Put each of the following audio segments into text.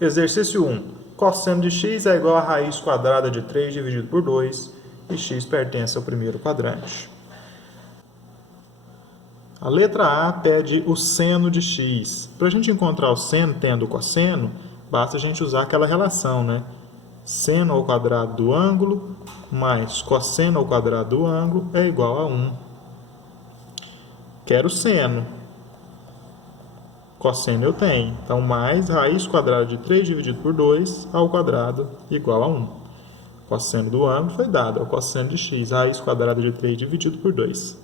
Exercício 1. Cosseno de x é igual a raiz quadrada de 3 dividido por 2 e x pertence ao primeiro quadrante. A letra A pede o seno de x. Para a gente encontrar o seno tendo o cosseno, basta a gente usar aquela relação, né? Seno ao quadrado do ângulo mais cosseno ao quadrado do ângulo é igual a 1. Quero seno. Cosseno eu tenho. Então, mais raiz quadrada de 3 dividido por 2 ao quadrado igual a 1. Cosseno do ângulo foi dado, é o cosseno de x, raiz quadrada de 3 dividido por 2.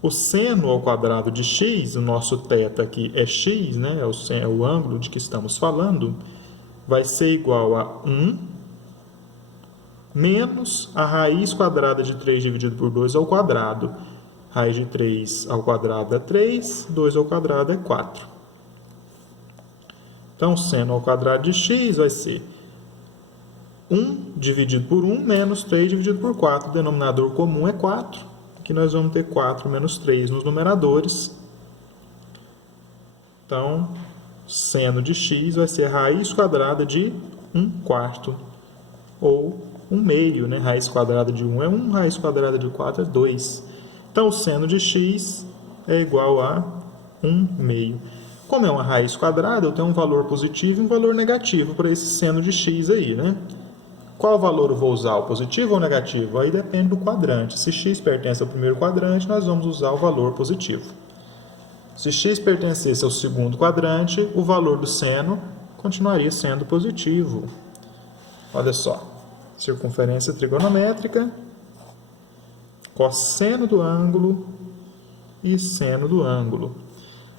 O seno ao quadrado de x, o nosso θ aqui é x, né? É o ângulo de que estamos falando, vai ser igual a 1 menos a raiz quadrada de 3 dividido por 2 ao quadrado. Raiz de 3 ao quadrado é 3, 2 ao quadrado é 4. Então, seno ao quadrado de x vai ser 1 dividido por 1 menos 3 dividido por 4. O denominador comum é 4. Aqui nós vamos ter 4 menos 3 nos numeradores. Então, seno de x vai ser raiz quadrada de 1/4. Ou 1/2, né? Raiz quadrada de 1 é 1, raiz quadrada de 4 é 2. Então, o seno de x é igual a 1/2. Como é uma raiz quadrada, eu tenho um valor positivo e um valor negativo para esse seno de x aí, né? Qual valor eu vou usar, o positivo ou o negativo? Aí depende do quadrante. Se x pertence ao primeiro quadrante, nós vamos usar o valor positivo. Se x pertencesse ao segundo quadrante, o valor do seno continuaria sendo positivo. Olha só, circunferência trigonométrica, cosseno do ângulo e seno do ângulo.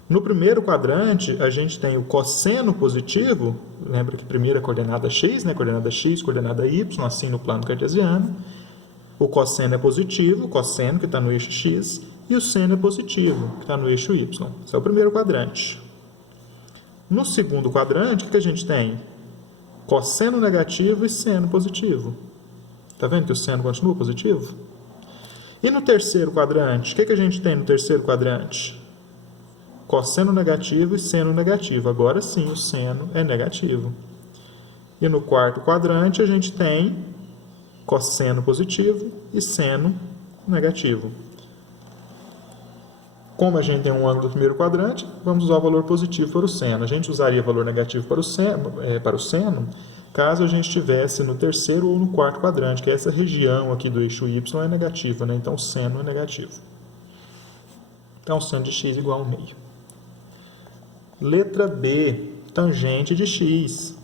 No primeiro quadrante, a gente tem o cosseno positivo, lembra que primeira coordenada é x, né? Coordenada x, coordenada y, assim no plano cartesiano. O cosseno é positivo, o cosseno que está no eixo x, e o seno é positivo, que está no eixo y. Esse é o primeiro quadrante. No segundo quadrante, o que a gente tem? Cosseno negativo e seno positivo. Está vendo que o seno continua positivo? E no terceiro quadrante, o que a gente tem no terceiro quadrante? Cosseno negativo e seno negativo. Agora sim, o seno é negativo. E no quarto quadrante, a gente tem cosseno positivo e seno negativo. Como a gente tem um ângulo do primeiro quadrante, vamos usar o valor positivo para o seno. A gente usaria o valor negativo para o seno caso a gente estivesse no terceiro ou no quarto quadrante, que essa região aqui do eixo y é negativa, né? Então o seno é negativo. Então o seno de x é igual a 1/2. Letra B, tangente de x.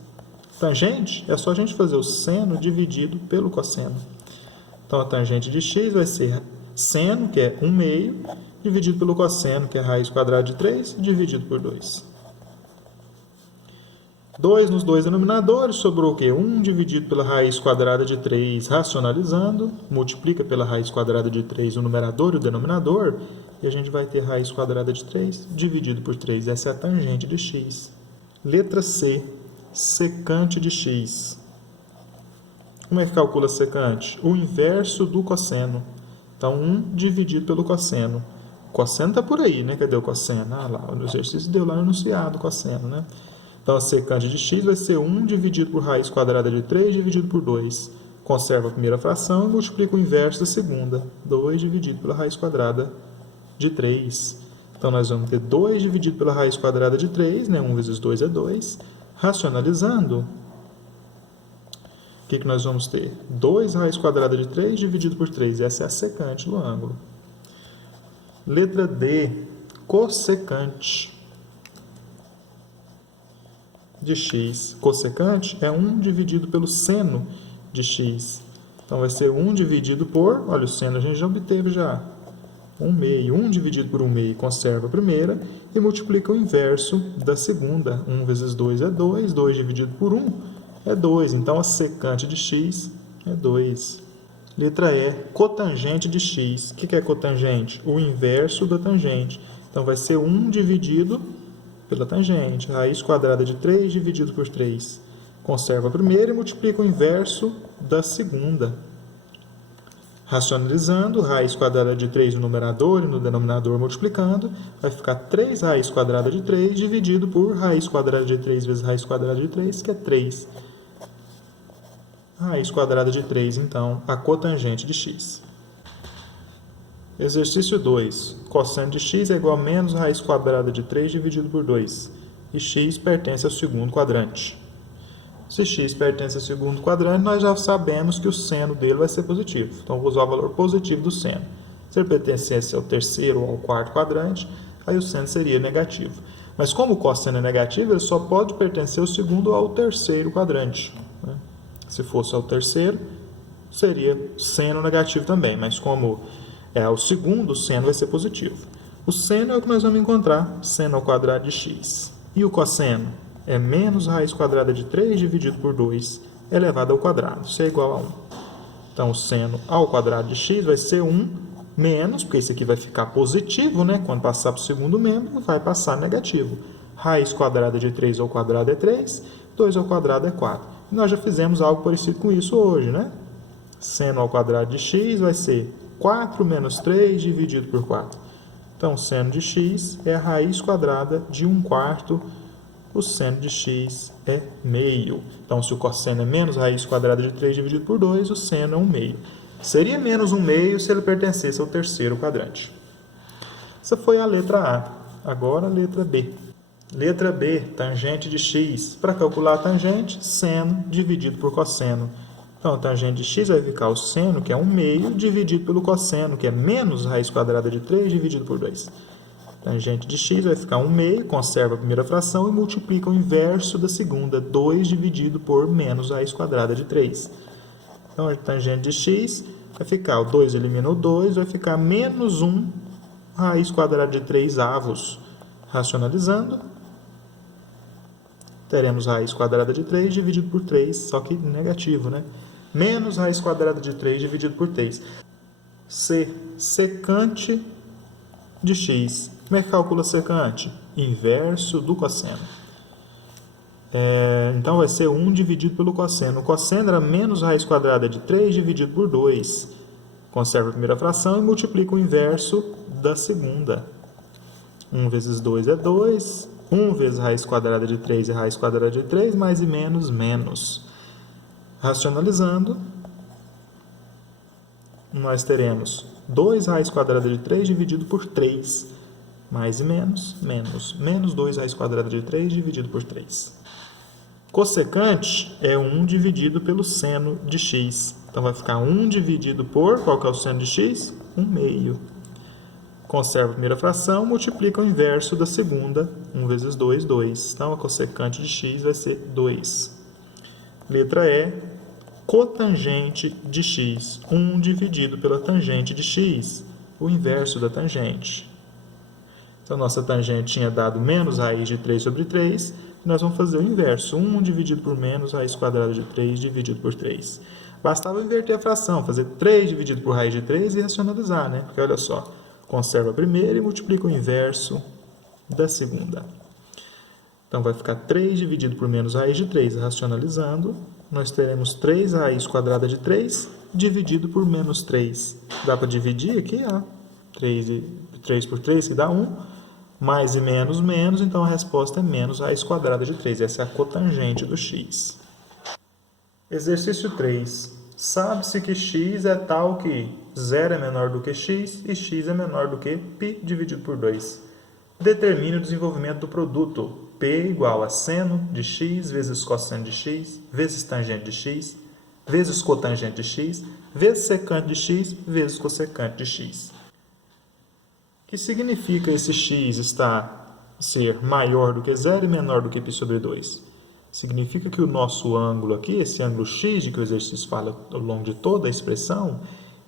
Tangente é só a gente fazer o seno dividido pelo cosseno. Então a tangente de x vai ser seno, que é 1/2, dividido pelo cosseno, que é raiz quadrada de 3, dividido por 2. 2 nos dois denominadores, sobrou o quê? 1 dividido pela raiz quadrada de 3, racionalizando, multiplica pela raiz quadrada de 3 o numerador e o denominador, e a gente vai ter raiz quadrada de 3 dividido por 3. Essa é a tangente de x. Letra C, secante de x. Como é que calcula secante? O inverso do cosseno. Então, 1 dividido pelo cosseno. O cosseno está por aí, né? Cadê o cosseno? Ah, lá, no exercício deu lá no enunciado o cosseno, né? Então, a secante de x vai ser 1 dividido por raiz quadrada de 3 dividido por 2. Conserva a primeira fração e multiplica o inverso da segunda. 2 dividido pela raiz quadrada de 3. Então, nós vamos ter 2 dividido pela raiz quadrada de 3, né? 1 vezes 2 é 2. Racionalizando, o que nós vamos ter? 2 raiz quadrada de 3 dividido por 3. Essa é a secante do ângulo. Letra D, cossecante de x. Cossecante é 1 dividido pelo seno de x. Então, vai ser 1 dividido por... Olha, o seno a gente já obteve já. 1/2. 1 dividido por 1/2 conserva a primeira e multiplica o inverso da segunda. 1 vezes 2 é 2. 2 dividido por 1 é 2. Então, a secante de x é 2. Letra E, cotangente de x. O que é cotangente? O inverso da tangente. Então, vai ser 1 dividido pela tangente. Raiz quadrada de 3 dividido por 3. Conserva a primeira e multiplica o inverso da segunda. Racionalizando, raiz quadrada de 3 no numerador e no denominador multiplicando, vai ficar 3 raiz quadrada de 3 dividido por raiz quadrada de 3 vezes raiz quadrada de 3, que é 3. Raiz quadrada de 3, então, a cotangente de x. Exercício 2. Cosseno de x é igual a menos raiz quadrada de 3 dividido por 2. E x pertence ao segundo quadrante. Se x pertence ao segundo quadrante, nós já sabemos que o seno dele vai ser positivo. Então, vou usar o valor positivo do seno. Se ele pertencesse ao terceiro ou ao quarto quadrante, aí o seno seria negativo. Mas como o cosseno é negativo, ele só pode pertencer ao segundo ou ao terceiro quadrante. Se fosse ao terceiro, seria seno negativo também. Mas como é o segundo, o seno vai ser positivo. O seno é o que nós vamos encontrar, seno ao quadrado de x. E o cosseno? É menos raiz quadrada de 3 dividido por 2 elevado ao quadrado. Isso é igual a 1. Então, o seno ao quadrado de x vai ser 1 menos, porque esse aqui vai ficar positivo, né? Quando passar para o segundo membro, vai passar negativo. Raiz quadrada de 3 ao quadrado é 3, 2 ao quadrado é 4. E nós já fizemos algo parecido com isso hoje, né? Seno ao quadrado de x vai ser 4 menos 3 dividido por 4. Então, seno de x é a raiz quadrada de 1/4. O seno de x é meio. Então, se o cosseno é menos raiz quadrada de 3 dividido por 2, o seno é 1/2. Seria menos 1/2 se ele pertencesse ao terceiro quadrante. Essa foi a letra A. Agora a letra B. Letra B, tangente de x. Para calcular a tangente, seno dividido por cosseno. Então, a tangente de x vai ficar o seno, que é 1/2, dividido pelo cosseno, que é menos raiz quadrada de 3 dividido por 2. Tangente de x vai ficar 1/2, conserva a primeira fração e multiplica o inverso da segunda, 2 dividido por menos raiz quadrada de 3. Então, a tangente de x vai ficar, o 2 elimina o 2, vai ficar menos 1 raiz quadrada de 3 avos. Racionalizando, teremos raiz quadrada de 3 dividido por 3, só que negativo, né? Menos raiz quadrada de 3 dividido por 3. C, secante de x. Como é que calcula secante? Inverso do cosseno. Então, vai ser 1 dividido pelo cosseno. O cosseno era menos raiz quadrada de 3 dividido por 2. Conserva a primeira fração e multiplica o inverso da segunda. 1 vezes 2 é 2. 1 vezes raiz quadrada de 3 é raiz quadrada de 3, mais e menos, menos. Racionalizando, nós teremos 2 raiz quadrada de 3 dividido por 3. Mais e menos, menos. Menos 2 raiz quadrada de 3 dividido por 3. Cossecante é 1 dividido pelo seno de x. Então, vai ficar 1 dividido por, qual que é o seno de x? 1/2. Conserva a primeira fração, multiplica o inverso da segunda. 1 vezes 2, 2. Então, a cossecante de x vai ser 2. Letra E, cotangente de x. 1 dividido pela tangente de x. O inverso da tangente. Então, nossa tangente tinha dado menos raiz de 3 sobre 3. Nós vamos fazer o inverso. 1 dividido por menos raiz quadrada de 3 dividido por 3. Bastava inverter a fração, fazer 3 dividido por raiz de 3 e racionalizar, né? Porque, olha só, conserva a primeira e multiplica o inverso da segunda. Então, vai ficar 3 dividido por menos raiz de 3. Racionalizando, nós teremos 3 raiz quadrada de 3 dividido por menos 3. Dá para dividir aqui, ó. 3 por 3, que dá 1. Mais e menos, menos. Então, a resposta é menos raiz quadrada de 3. Essa é a cotangente do x. Exercício 3. Sabe-se que x é tal que 0 é menor do que x e x é menor do que π dividido por 2. Determine o desenvolvimento do produto. P igual a seno de x vezes cosseno de x, vezes tangente de x, vezes cotangente de x, vezes secante de x, vezes cossecante de x. O que significa esse x ser maior do que 0 e menor do que π sobre 2? Significa que o nosso ângulo aqui, esse ângulo x de que o exercício fala ao longo de toda a expressão,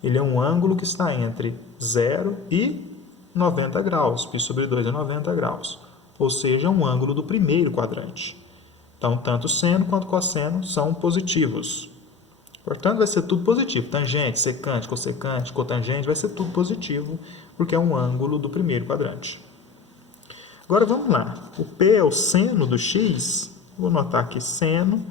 ele é um ângulo que está entre 0 e 90 graus. Π sobre 2 é 90 graus. Ou seja, é um ângulo do primeiro quadrante. Então, tanto seno quanto cosseno são positivos. Portanto, vai ser tudo positivo. Tangente, secante, cossecante, cotangente, vai ser tudo positivo, porque é um ângulo do primeiro quadrante. Agora, vamos lá. O P é o seno do x. Vou notar aqui seno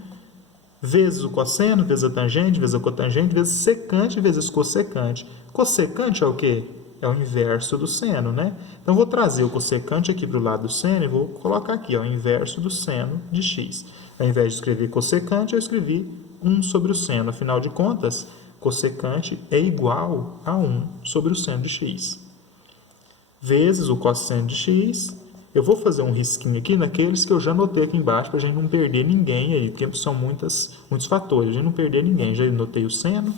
vezes o cosseno, vezes a tangente, vezes a cotangente, vezes secante, vezes cossecante. Cossecante é o quê? É o inverso do seno, né? Então, vou trazer o cossecante aqui para o lado do seno e vou colocar aqui, ó, o inverso do seno de x. Ao invés de escrever cossecante, eu escrevi 1 sobre o seno. Afinal de contas, cossecante é igual a 1 sobre o seno de x. Vezes o cosseno de x. Eu vou fazer um risquinho aqui naqueles que eu já anotei aqui embaixo para a gente não perder ninguém aí, porque são muitos fatores, a gente não perder ninguém. Já anotei o seno,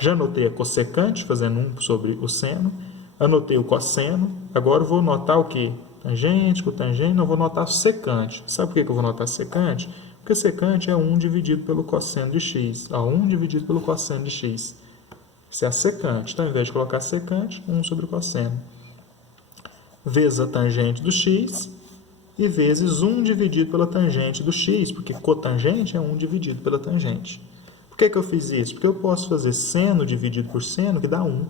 já anotei a cossecante, fazendo 1 sobre o seno, anotei o cosseno, agora eu vou anotar o que? Tangente, cotangente, não vou anotar secante. Sabe por que eu vou anotar secante? Porque secante é 1 dividido pelo cosseno de x. 1 dividido pelo cosseno de x. Isso é a secante. Então, ao invés de colocar secante, 1 sobre o cosseno. Vezes a tangente do x e vezes 1 dividido pela tangente do x, porque cotangente é 1 dividido pela tangente. Por que eu fiz isso? Porque eu posso fazer seno dividido por seno, que dá 1.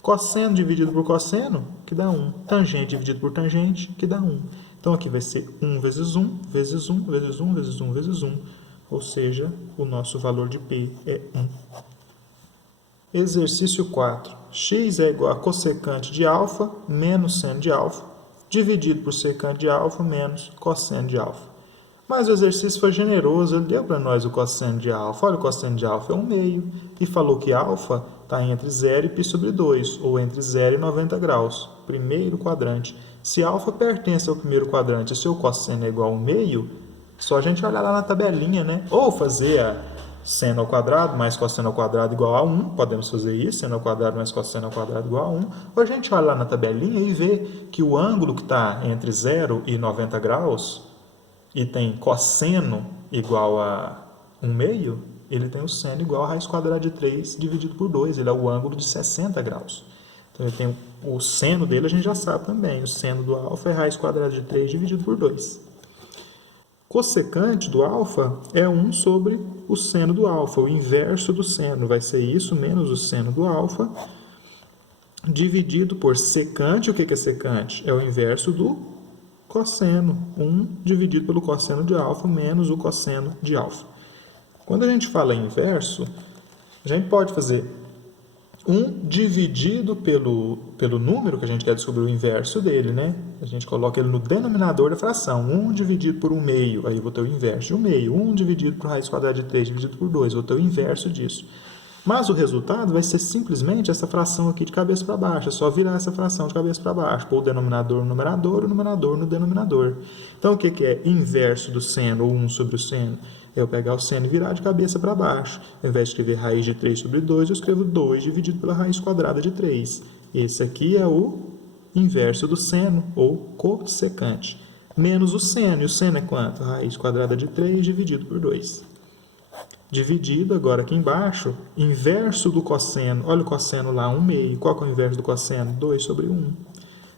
Cosseno dividido por cosseno, que dá 1. Tangente dividido por tangente, que dá 1. Então, aqui vai ser 1 vezes 1, vezes 1, vezes 1, vezes 1, vezes 1. Ou seja, o nosso valor de P é 1. Exercício 4. X é igual a cossecante de alfa menos seno de alfa, dividido por secante de alfa menos cosseno de alfa. Mas o exercício foi generoso, ele deu para nós o cosseno de alfa. Olha, o cosseno de alfa é 1/2. E falou que alfa está entre 0 e π sobre 2, ou entre 0 e 90 graus. Primeiro quadrante. Se alfa pertence ao primeiro quadrante e seu cosseno é igual a 1/2, só a gente olhar lá na tabelinha, né? Ou fazer a seno ao quadrado mais cosseno ao quadrado igual a 1. Podemos fazer isso, seno ao quadrado mais cosseno ao quadrado igual a 1. Ou a gente olha lá na tabelinha e vê que o ângulo que está entre 0 e 90 graus e tem cosseno igual a 1/2, ele tem o seno igual a raiz quadrada de 3 dividido por 2. Ele é o ângulo de 60 graus. Então, ele tem o seno dele, a gente já sabe também. O seno do alfa é raiz quadrada de 3 dividido por 2. Cossecante do alfa é 1 sobre o seno do alfa, o inverso do seno. Vai ser isso menos o seno do alfa, dividido por secante. O que é secante? É o inverso do cosseno. 1 dividido pelo cosseno de alfa menos o cosseno de alfa. Quando a gente fala inverso, a gente pode fazer 1 dividido pelo número que a gente quer descobrir o inverso dele, né? A gente coloca ele no denominador da fração. 1 dividido por 1/2, aí eu vou ter o inverso de 1/2. 1 dividido por raiz quadrada de 3 dividido por 2, eu vou ter o inverso disso. Mas o resultado vai ser simplesmente essa fração aqui de cabeça para baixo. É só virar essa fração de cabeça para baixo. Pôr o denominador no numerador, o numerador no denominador. Então, o que é inverso do seno, ou 1 sobre o seno? É eu pegar o seno e virar de cabeça para baixo. Ao invés de escrever raiz de 3 sobre 2, eu escrevo 2 dividido pela raiz quadrada de 3. Esse aqui é o inverso do seno, ou cossecante. Menos o seno. E o seno é quanto? Raiz quadrada de 3 dividido por 2. Dividido, agora aqui embaixo, inverso do cosseno. Olha o cosseno lá, 1/2. Qual que é o inverso do cosseno? 2 sobre 1.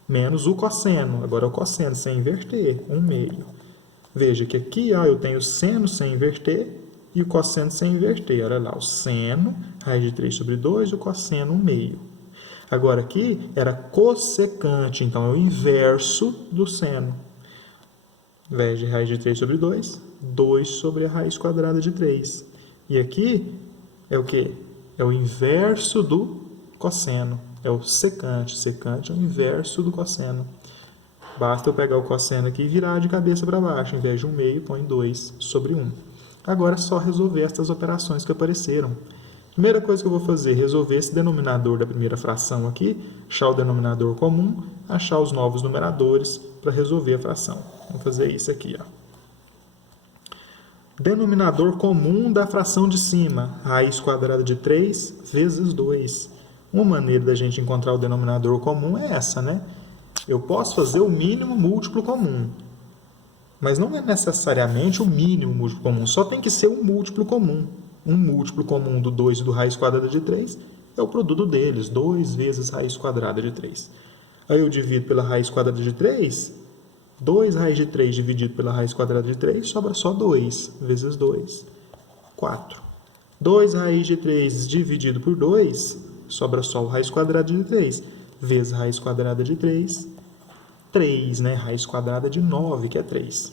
Menos o cosseno. Agora é o cosseno sem inverter, 1/2. Veja que aqui ó, eu tenho o seno sem inverter e o cosseno sem inverter. Olha lá, o seno, raiz de 3 sobre 2, e o cosseno 1/2. Agora aqui era cossecante, então é o inverso do seno. Ao invés de raiz de 3 sobre 2, 2 sobre a raiz quadrada de 3. E aqui é o quê? É o inverso do cosseno. É o secante. Secante é o inverso do cosseno. Basta eu pegar o cosseno aqui e virar de cabeça para baixo. Em vez de 1/2, põe 2 sobre 1. Agora é só resolver essas operações que apareceram. Primeira coisa que eu vou fazer, resolver esse denominador da primeira fração aqui, achar o denominador comum, achar os novos numeradores para resolver a fração. Vamos fazer isso aqui, ó. Denominador comum da fração de cima, raiz quadrada de 3 vezes 2. Uma maneira da gente encontrar o denominador comum é essa, né? Eu posso fazer o mínimo múltiplo comum, mas não é necessariamente o mínimo múltiplo comum, só tem que ser um múltiplo comum. Um múltiplo comum do 2 e do raiz quadrada de 3 é o produto deles, 2 vezes raiz quadrada de 3. Aí eu divido pela raiz quadrada de 3, 2 raiz de 3 dividido pela raiz quadrada de 3, sobra só 2 vezes 2, 4. 2 raiz de 3 dividido por 2, sobra só o raiz quadrada de 3, vezes raiz quadrada de 3, 3, né? Raiz quadrada de 9, que é 3.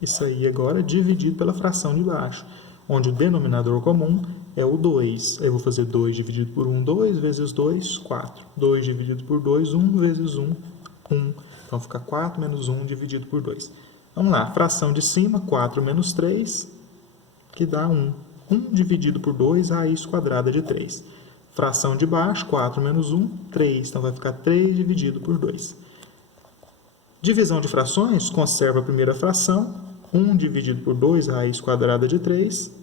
Isso aí agora dividido pela fração de baixo. onde o denominador comum é o 2. Aí eu vou fazer 2 dividido por 1, 2, vezes 2, 4. 2 dividido por 2, 1, vezes 1, 1. Então, fica 4 menos 1 dividido por 2. Vamos lá, fração de cima, 4 menos 3, que dá 1. 1 dividido por 2, raiz quadrada de 3. Fração de baixo, 4 menos 1, 3. Então, vai ficar 3 dividido por 2. Divisão de frações, conserva a primeira fração, 1 dividido por 2, raiz quadrada de 3,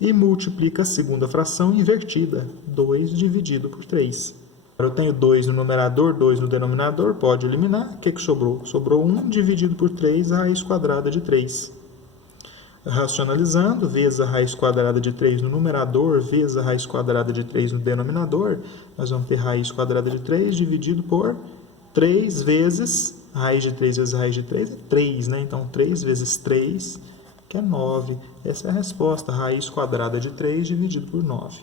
e multiplica a segunda fração invertida, 2 dividido por 3. Agora eu tenho 2 no numerador, 2 no denominador, pode eliminar. O que sobrou? Sobrou 1 dividido por 3, raiz quadrada de 3. Racionalizando, vezes a raiz quadrada de 3 no numerador, vezes a raiz quadrada de 3 no denominador, nós vamos ter raiz quadrada de 3 dividido por 3 vezes, raiz de 3 vezes raiz de 3 é 3, né? Então, 3 vezes 3, que é 9. Essa é a resposta, raiz quadrada de 3 dividido por 9.